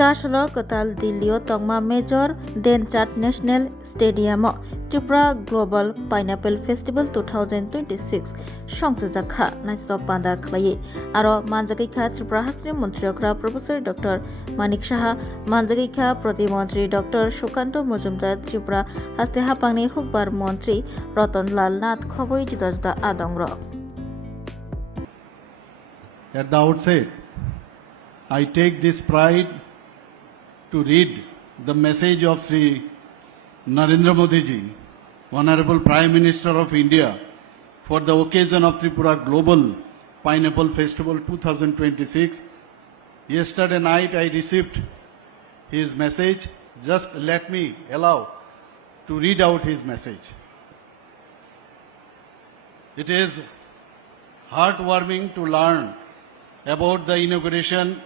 Chashlo Kotal Dilio Tongma Major Denchat National Stadium Tripura Global Pineapple Festival 2026 Shongjakha Naito Panda Klaye Aro Manjagika Tripura Hastri Montriokra Professor Dr. Manik Shaha Manjagika Prati Montri Dr. Shukanto Mujumdar Tripura Haste Hapangni Hukbar Montri Roton Lal Nath Khoboi Juda Adongro. At the outset, I take this pride to read the message of Sri Narendra Modi ji, Honorable Prime Minister of India, for the occasion of Tripura Global Pineapple Festival 2026. Yesterday night I received his message. Just let me allow to read out his message. It is heartwarming to learn about the inauguration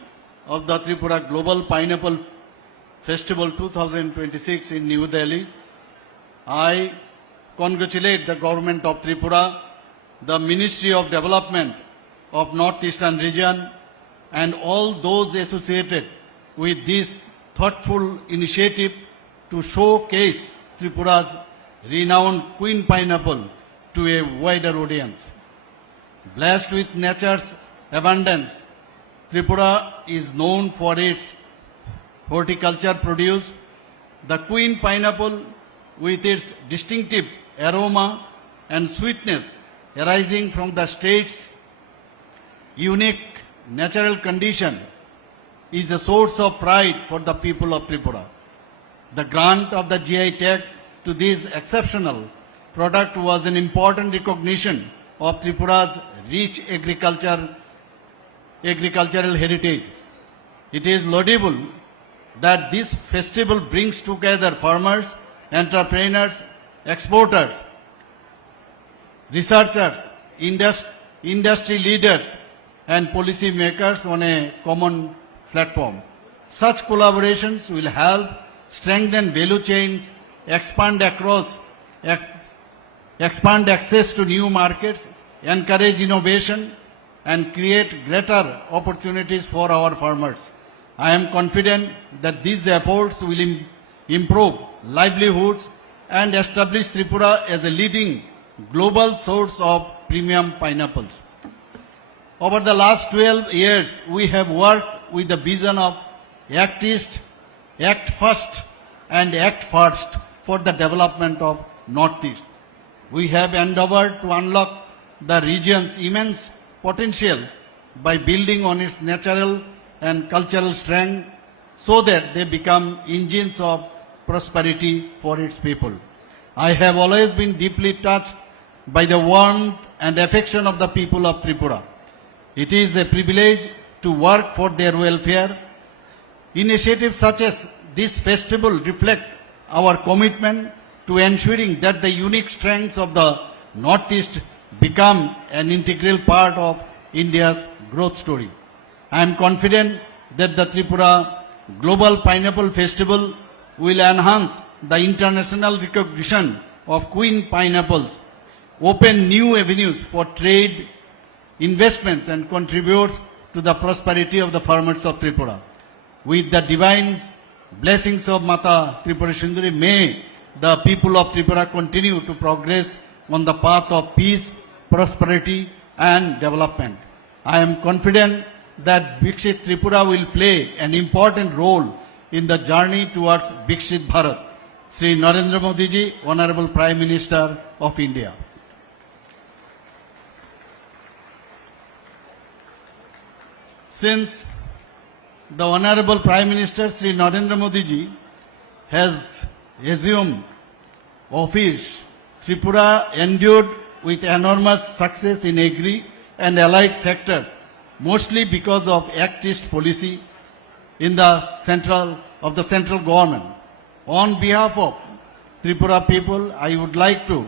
of the Tripura Global Pineapple Festival 2026 in New Delhi. I congratulate the government of Tripura, the Ministry of Development of Northeastern region, and all those associated with this thoughtful initiative to showcase Tripura's renowned Queen Pineapple to a wider audience. Blessed with nature's abundance, Tripura is known for its horticulture produce. The Queen Pineapple, with its distinctive aroma and sweetness arising from the state's unique natural condition, is a source of pride for the people of Tripura. The grant of the GI tag to this exceptional product was an important recognition of Tripura's rich agricultural heritage. It is laudable that this festival brings together farmers, entrepreneurs, exporters, researchers, industry leaders, and policy makers on a common platform. Such collaborations will help strengthen value chains, expand access to new markets, encourage innovation, and create greater opportunities for our farmers. I am confident that these efforts will improve livelihoods and establish Tripura as a leading global source of premium pineapples. Over the last 12 years, we have worked with the vision of Act East, Act First, and Act First for the development of Northeast. We have endeavored to unlock the region's immense potential by building on its natural and cultural strength so that they become engines of prosperity for its people. I have always been deeply touched by the warmth and affection of the people of Tripura. It is a privilege to work for their welfare. Initiatives such as this festival reflect our commitment to ensuring that the unique strengths of the Northeast become an integral part of India's growth story. I am confident that the Tripura Global Pineapple Festival will enhance the international recognition of Queen Pineapples, open new avenues for trade, investments, and contributes to the prosperity of the farmers of Tripura. With the divine blessings of Mata Tripura Sundari, may the people of Tripura continue to progress on the path of peace, prosperity, and development. I am confident that Viksit Tripura will play an important role in the journey towards Viksit Bharat. Sri Narendra Modi ji, Honorable Prime Minister of India. Since the Honorable Prime Minister Sri Narendra Modi ji has assumed office, Tripura endured with enormous success in agri and allied sectors, mostly because of Act East policy in the central government. On behalf of Tripura people, I would like to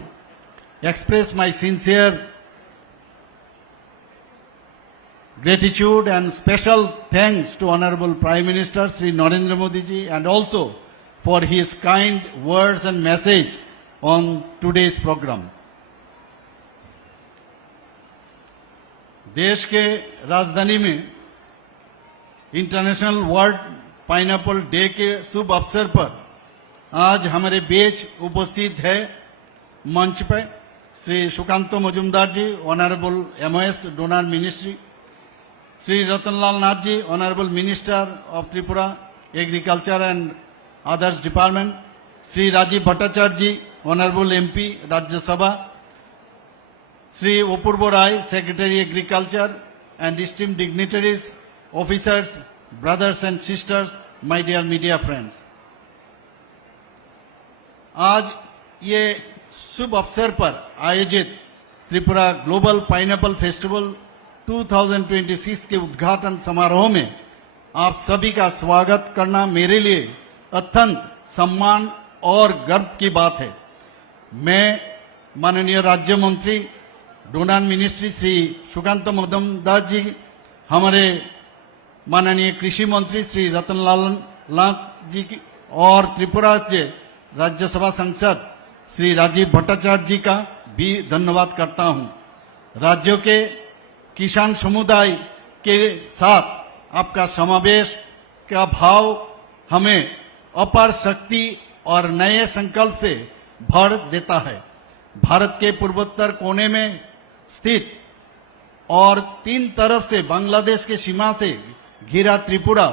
express my sincere gratitude and special thanks to Honorable Prime Minister Sri Narendra Modi ji, and also for his kind words and message on today's program. देश के राजधानी में international world pineapple day के शुभ अवसर पर आज हमारे बीच उपस्थित है मंच पे Shri Sukanta Majumdar ji, honourable MOS DoNER ministry, Shri Ratanlal Nath ji, honourable minister of Tripura agriculture and others department, Shri Rajiv Bhattacharya ji, honourable MP Rajya Sabha, Shri Apurba Rai, secretary agriculture, and esteemed dignitaries, officers, brothers and sisters, my dear media friends. आज ये शुभ अवसर पर आयोजित त्रिपुरा ग्लोबल पाइनएप्पल फेस्टिवल 2026 के उद्घाटन समारोह में आप सभी का स्वागत करना मेरे लिए अत्यंत सम्मान और गर्व की बात है। मैं माननीय राज्य मंत्री डोनार मिनिस्ट्री श्री सुकांत मजुमदार जी, हमारे माननीय कृषि मंत्री श्री रतनलाल नाथ जी की और त्रिपुरा के राज्यसभा सांसद श्री राजीव भट्टाचार्य जी का भी धन्यवाद करता हूं। राज्यों के किसान समुदाय के साथ आपका समावेश का भाव हमें अपार शक्ति और नए संकल्प से भर देता है। भारत के पूर्वोत्तर कोने में स्थित और 3 तरफ से बांग्लादेश के सीमा से घिरा त्रिपुरा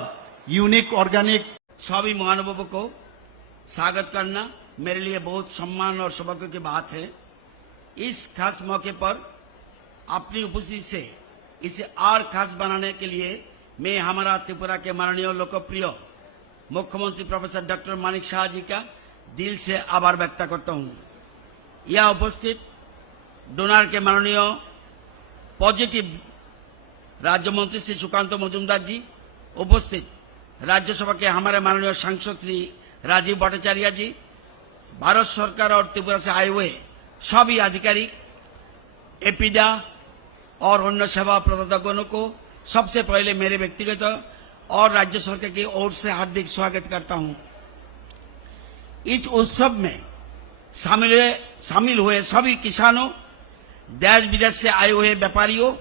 यूनिक ऑर्गेनिक सभी महानुभावों को स्वागत करना मेरे लिए बहुत सम्मान और सौभाग्य की बात है। इस खास मौके पर अपनी उपस्थिति से इसे और खास बनाने के लिए मैं हमारा त्रिपुरा के माननीय लोकप्रिय मुख्यमंत्री प्रोफेसर डॉक्टर मानिक शाह जी का दिल से आभार व्यक्त करता हूं। यह उपस्थित डोनार के माननीय पॉजिटिव राज्य मंत्री श्री सुकांत मजुमदार जी, उपस्थित राज्यसभा के हमारे माननीय सांसद श्री राजीव भट्टाचार्य जी, भारत सरकार और त्रिपुरा से आए हुए सभी अधिकारी, एपीडा और अन्य सेवा प्रदातागणों को सबसे पहले मेरे व्यक्तिगत और राज्य सरकार की ओर से हार्दिक स्वागत करता हूं। इस उत्सव में शामिल हुए सभी किसानों, देश विदेश से आए हुए व्यापारियों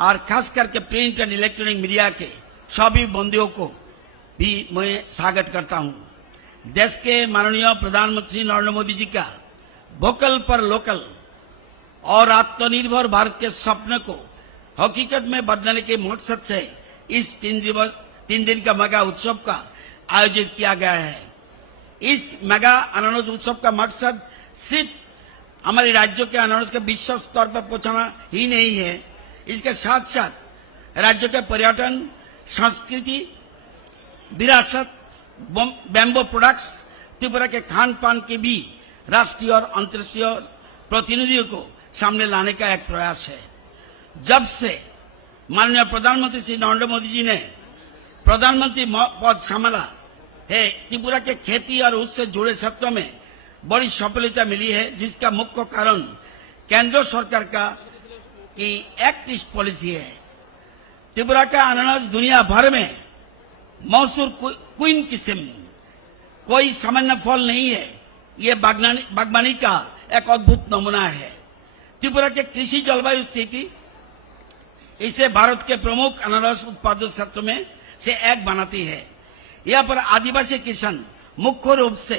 और खास करके प्रिंट एंड इलेक्ट्रॉनिक मीडिया के सभी बंधुओं को भी मैं स्वागत करता हूं। देश के माननीय प्रधानमंत्री नरेंद्र मोदी जी का वोकल पर लोकल और आत्मनिर्भर भारत के सपने को हकीकत में बदलने के मकसद से इस 3 दिन का मेगा उत्सव का आयोजित किया गया है। इस मेगा अनानस उत्सव का मकसद सिर्फ हमारे राज्यों के अनानस के विश्व स्तर पर पहुंचाना ही नहीं है, इसके साथ साथ राज्यों के पर्यटन, संस्कृति, विरासत, बैम्बो प्रोडक्ट्स, त्रिपुरा के खान पान के भी राष्ट्रीय और अंतर्राष्ट्रीय प्रतिनिधियों को सामने लाने का एक प्रयास है। जब से माननीय प्रधानमंत्री श्री नरेंद्र मोदी जी ने प्रधानमंत्री पद संभाला है, त्रिपुरा के खेती और उससे जुड़े क्षेत्रों में बड़ी सफलता मिली है, जिसका मुख्य कारण केंद्र सरकार का की एक्ट पॉलिसी है। त्रिपुरा का अनानस दुनिया भर में मशहूर क्वीन किस्म, कोई सामान्य फल नहीं है, ये बागवानी का एक अद्भुत नमूना है। त्रिपुरा के कृषि जलवायु स्थिति इसे भारत के प्रमुख अनानस उत्पादक क्षेत्र में से एक बनाती है। यहाँ पर आदिवासी किसान मुख्य रूप से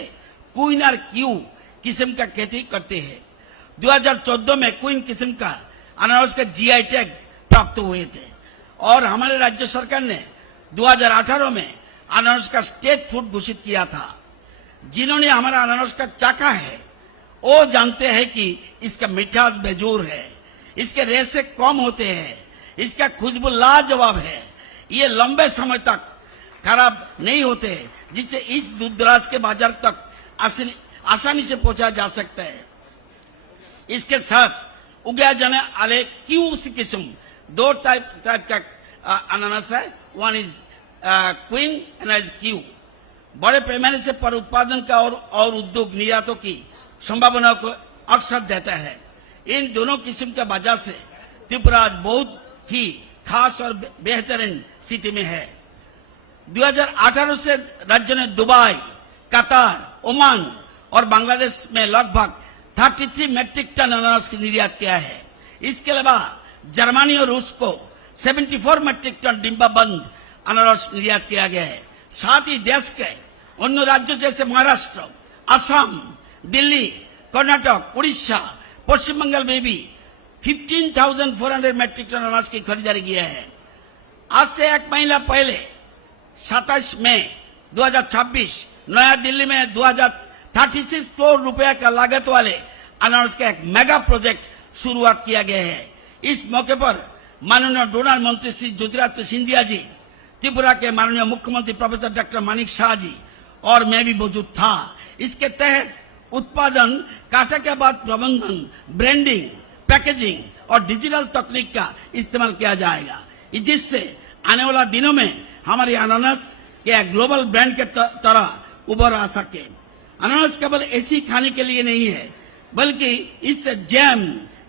क्वीन और क्यू किस्म का खेती करते हैं। 2014 में क्वीन किस्म का अनानस का GI टैग प्राप्त हुए थे और हमारे राज्य सरकार ने 2018 में अनानस का स्टेट फूड घोषित किया था। जिन्होंने हमारा अनानस का चाखा है वो जानते हैं कि इसका मिठास बेजोर है, इसके रेशे कम होते हैं, इसका खुशबू लाजवाब है, ये लंबे समय तक खराब नहीं होते, जिससे इस दूरदराज के बाजार तक आसानी से पहुंचा जा सकता है। इसके साथ उगाए जाने वाले क्यू किस्म 2 टाइप का अनानस है, one is queen and is Q. बड़े पैमाने से पर उत्पादन का और उद्योग निर्यातों की संभावना को अवसर देता है। इन दोनों किस्म के वजह से त्रिपुरा बहुत ही खास और बेहतरीन स्थिति में है। 2018 से राज्य ने दुबई, कतार, ओमान और बांग्लादेश में लगभग 33 मैट्रिक टन अनानस निर्यात किया है। इसके अलावा जर्मनी और रूस को 74 मैट्रिक टन डिब्बाबंद अनारस निर्यात किया गया है। साथ ही देश के अन्य राज्यों जैसे महाराष्ट्र, असम, दिल्ली, कर्नाटक, उड़ीसा, पश्चिम बंगाल में भी 15,400 मैट्रिक टन अनाज की खरीदारी किया है। आज से एक महीना पहले 27 मई 2026 नया दिल्ली में 2036 करोड़ रुपए का लागत वाले अनाज का एक मेगा प्रोजेक्ट शुरुआत किया गया है। इस मौके पर माननीय डोनर मंत्री श्री ज्योतिरादित्य सिंधिया जी, त्रिपुरा के माननीय मुख्यमंत्री प्रोफेसर डॉक्टर मानिक शाह जी और मैं भी मौजूद था। इसके तहत उत्पादन, काटा के बाद प्रबंधन, ब्रांडिंग, पैकेजिंग और डिजिटल तकनीक का इस्तेमाल किया जाएगा, जिससे आने वाला दिनों में हमारे अनानास के ग्लोबल ब्रांड के तरह उभर आ सके। अनानास केवल ऐसी खाने के लिए नहीं है, बल्कि इससे jam,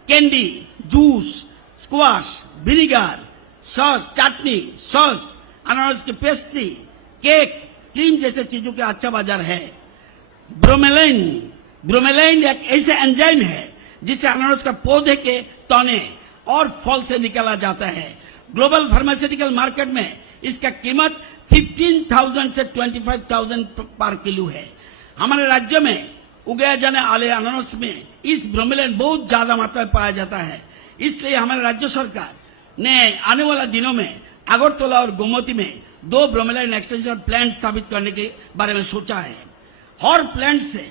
candy, juice, squash, vinegar, sauce, chutney, sauce, अनानास की पेस्ट्री, केक, क्रीम जैसे चीजों का अच्छा बाजार है। ब्रोमेलाइन एक ऐसे एंजाइम है जिसे अनानास का पौधे के तने और फल से निकाला जाता है। ग्लोबल फार्मास्यूटिकल मार्केट में इसका कीमत 15,000 से 25,000 पर किलो है। हमारे राज्य में उगाए जाने वाले अनानास में इस ब्रोमेलाइन बहुत ज्यादा मात्रा में पाया जाता है। इसलिए हमारे राज्य सरकार ने आने वाले दिनों में अगरतला और गोमती में 2 ब्रोमेलाइन एक्सटेंशन प्लांट स्थापित करने के बारे में सोचा है। हर प्लांट से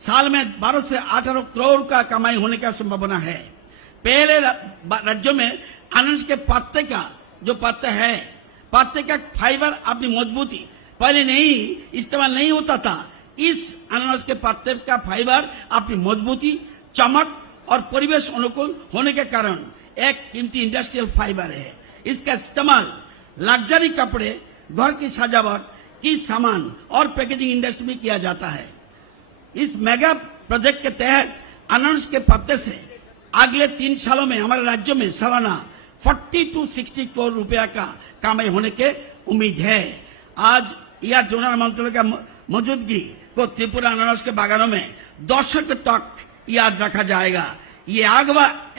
साल में 12 से 18 करोड़ का कमाई होने का संभावना है। पहले राज्यों में अनानास के पत्ते का जो पत्ता है, पत्ते का फाइबर अपनी मजबूती पहले नहीं इस्तेमाल नहीं होता था। इस अनानास के पत्ते का फाइबर अपनी मजबूती, चमक और परिवेश अनुकूल होने के कारण एक कीमती इंडस्ट्रियल फाइबर है। इसका इस्तेमाल लग्जरी कपड़े, घर की सजावट की सामान और पैकेजिंग इंडस्ट्री में किया जाता है। इस मेगा प्रोजेक्ट के तहत अनानास के पत्ते से अगले 3 सालों में हमारे राज्य में सालाना 40 to 60 करोड़ रुपया का कमाई होने के उम्मीद है। आज यह डोनर मंत्रालय का मौजूदगी को त्रिपुरा अनानास के बागानों में दशक तक याद रखा जाएगा। ये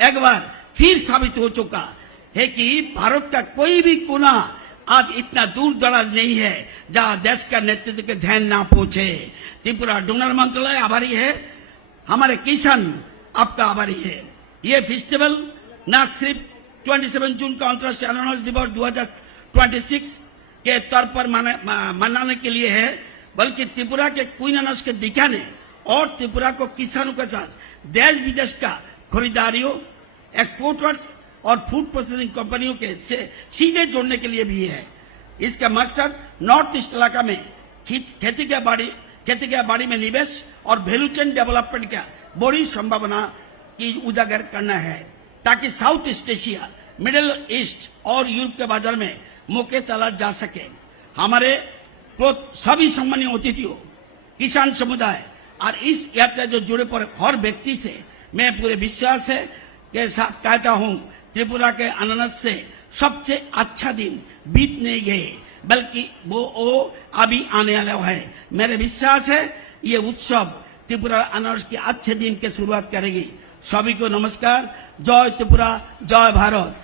एक बार फिर साबित हो चुका है कि भारत का कोई भी कोना आज इतना दूर दराज नहीं है जहां देश का नेतृत्व के ध्यान ना पहुंचे। त्रिपुरा डोनर मंत्रालय आभारी है, हमारे किसान आपका आभारी है। ये फेस्टिवल न सिर्फ 27 जून का अंतर्राष्ट्रीय अनानास दिवस 2026 के तौर पर मनाने के लिए है, बल्कि त्रिपुरा के क्वीन अनानास के दिखाने और त्रिपुरा को किसानों के साथ देश विदेश का खरीदारियों, एक्सपोर्टर्स और फूड प्रोसेसिंग कंपनियों के से सीधे जोड़ने के लिए भी है। इसका मकसद नॉर्थ ईस्ट इलाका में खेती के बाड़ी में निवेश और वैल्यू चेन डेवलपमेंट का बड़ी संभावना की उजागर करना है, ताकि south east Asia, middle east और यूरोप के बाजार में मौके तलाश जा सके। हमारे सभी सम्मानीय अतिथियों, किसान समुदाय और इस यात्रा जो जुड़े पर हर व्यक्ति से मैं पूरे विश्वास है के साथ कहता हूं, त्रिपुरा के अनानास से सबसे अच्छा दिन बीत नहीं गए, बल्कि वो अभी आने वाला है। मेरे विश्वास है ये उत्सव त्रिपुरा अनानास के अच्छे दिन की शुरुआत करेगी। सभी को नमस्कार। जय त्रिपुरा, जय भारत।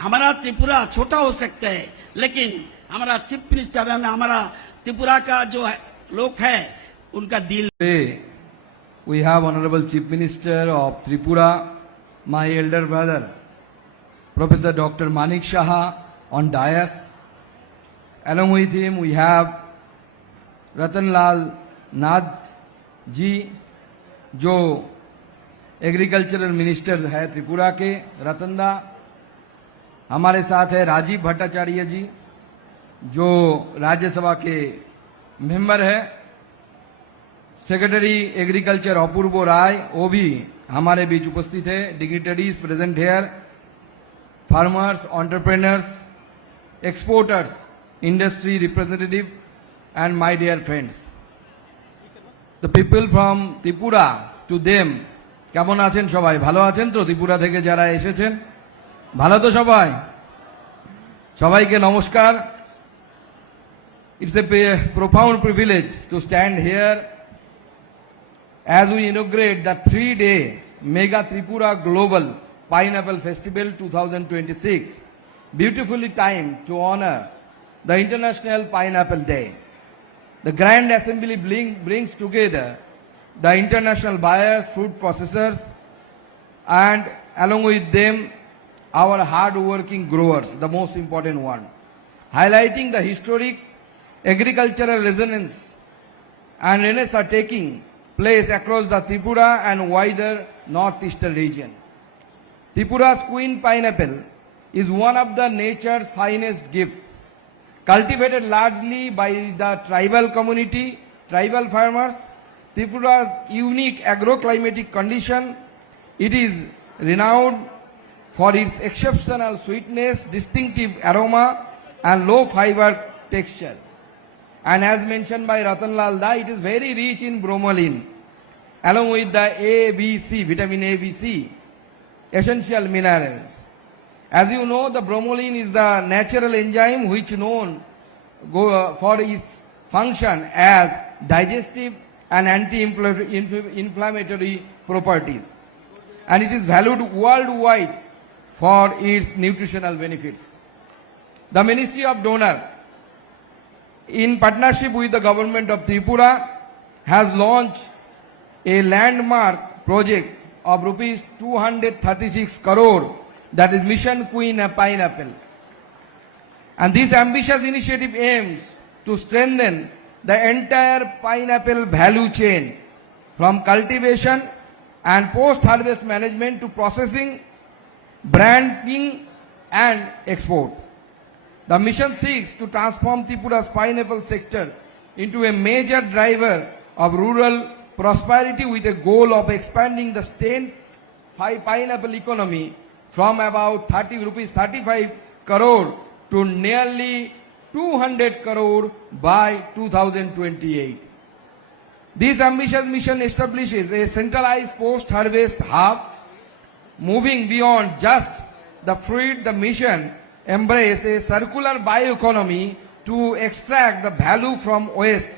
हमारा त्रिपुरा छोटा हो सकता है, लेकिन हमारा चीफ मिनिस्टर हमारा त्रिपुरा का जो लोग है उनका दिल। We have Honorable Chief Minister of Tripura, my elder brother, Professor Dr. Manik Shah on dais. Along with him, we have Ratan Lal Nath जी, जो एग्रीकल्चरल मिनिस्टर है त्रिपुरा के, रतन दा। हमारे साथ है राजीव भट्टाचार्य जी, जो राज्यसभा के मेंबर है। सेक्रेटरी एग्रीकल्चर अपूर्व राय, वो भी हमारे बीच उपस्थित है। Dignitaries present here, farmers, entrepreneurs, exporters, industry representative and my dear friends, the people from Tripura to them. কেমন আছেন সবাই? ভালো আছেন তো? ত্রিপুরা থেকে যারা এসেছেন ভালো তো সবাই? সবাইকে নমস্কার। It's a profound privilege to stand here as we inaugurate the 3-day Mega Tripura Global Pineapple Festival 2026, beautifully timed to honor the International Pineapple Day. The Grand Assembly brings together the international buyers, fruit processors, and along with them, our hard-working growers, the most important one, highlighting the historic agricultural resonance and renaissance are taking place across the Tripura and wider northeastern region. Tripura's queen pineapple is one of the nature's finest gifts, cultivated largely by the tribal community, tribal farmers. Tripura's unique agroclimatic condition, it is renowned for its exceptional sweetness, distinctive aroma, and low fiber texture. And as mentioned by Ratanlal Da, it is very rich in bromelain, along with the A, B, C, vitamin A, B, C, essential minerals. As you know, the bromelain is the natural enzyme which known for its function as digestive and anti-inflammatory properties. And it is valued worldwide for its nutritional benefits. The Ministry of Donor, in partnership with the government of Tripura, has launched a landmark project of rupees 236 crore, that is Mission Queen Pineapple. And this ambitious initiative aims to strengthen the entire pineapple value chain, from cultivation and post-harvest management to processing, branding and export. The mission seeks to transform Tripura's pineapple sector into a major driver of rural prosperity with a goal of expanding the state pineapple economy from about 35 crore to nearly 200 crore by 2028. This ambitious mission establishes a centralized post-harvest hub. Moving beyond just the fruit, the mission embraces a circular bioeconomy to extract the value from waste,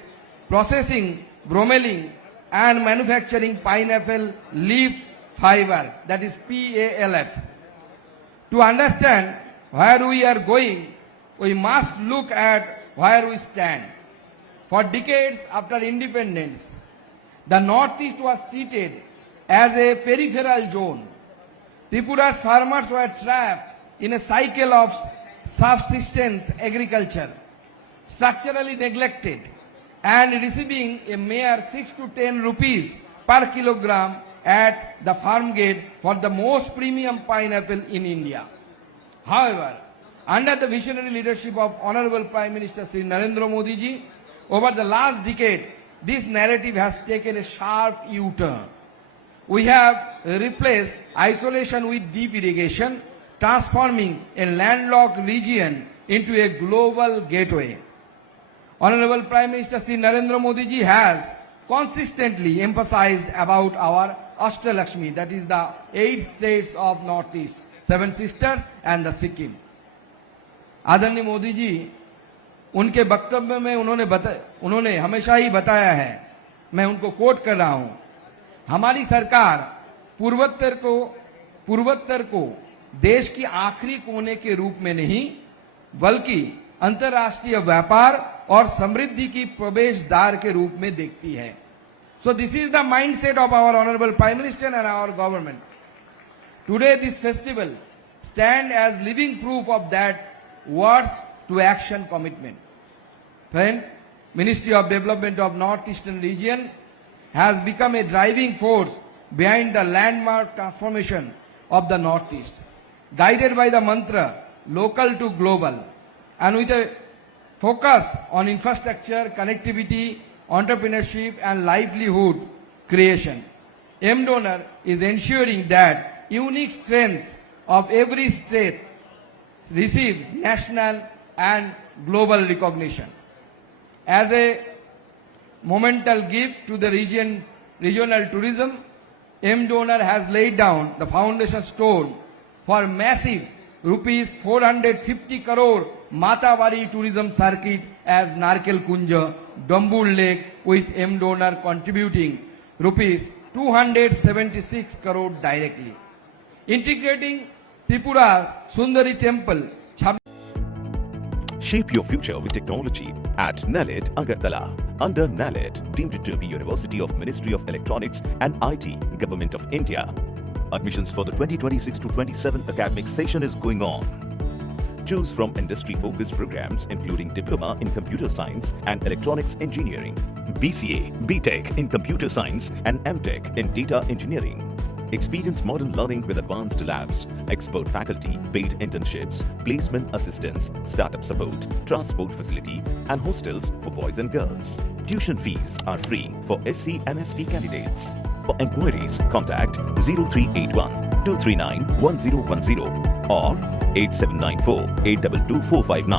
processing, bromelain, and manufacturing pineapple leaf fiber, that is PALF. To understand where we are going, we must look at where we stand. For decades after independence, the Northeast was treated as a peripheral zone. Tripura's farmers were trapped in a cycle of subsistence agriculture, structurally neglected, and receiving a mere 6 to 10 rupees per kilogram at the farm gate for the most premium pineapple in India. However, under the visionary leadership of Honorable Prime Minister Sri Narendra Modi ji, over the last decade, this narrative has taken a sharp U-turn. We have replaced isolation with deep irrigation, transforming a landlocked region into a global gateway. Honorable Prime Minister Sri Narendra Modi ji has consistently emphasized about our Ashtalakshmi, that is the 8 states of Northeast, 7 sisters and the Sikkim. आदरणीय मोदी जी, उनके वक्तव्य में उन्होंने हमेशा ही बताया है, मैं उनको कोट कर रहा हूं, हमारी सरकार पूर्वोत्तर को देश की आखिरी कोने के रूप में नहीं, बल्कि अंतर्राष्ट्रीय व्यापार और समृद्धि की प्रवेश द्वार के रूप में देखती है. So this is the mindset of our Honorable Prime Minister and our government. Today this festival stands as living proof of that words to action commitment. Friend, Ministry of Development of Northeastern Region has become a driving force behind the landmark transformation of the Northeast, guided by the mantra local to global, and with a focus on infrastructure, connectivity, entrepreneurship and livelihood creation. M-Donor is ensuring that unique strengths of every state receive national and global recognition. As a monumental gift to the regional tourism, M-Donor has laid down the foundation stone for massive rupees 450 crore Matawari tourism circuit as Narkel Kunja, Dambul Lake, with M-Donor contributing rupees 276 crore directly. Integrating Tripura Sundari Temple Shape your future with technology at NALED Agartala. Under NALED, deemed to be University of Ministry of Electronics and IT, Government of India. Admissions for the 2026 to 27 academic session is going on. Choose from industry-focused programs including Diploma in Computer Science and Electronics Engineering, BCA, BTech in Computer Science and MTech in Data Engineering. Experience modern learning with advanced labs, expert faculty, paid internships, placement assistance, startup support, transport facility and hostels for boys and girls. Tuition fees are free for SC and ST candidates. For enquiries, contact 0381 239 1010 or 8794 822 459.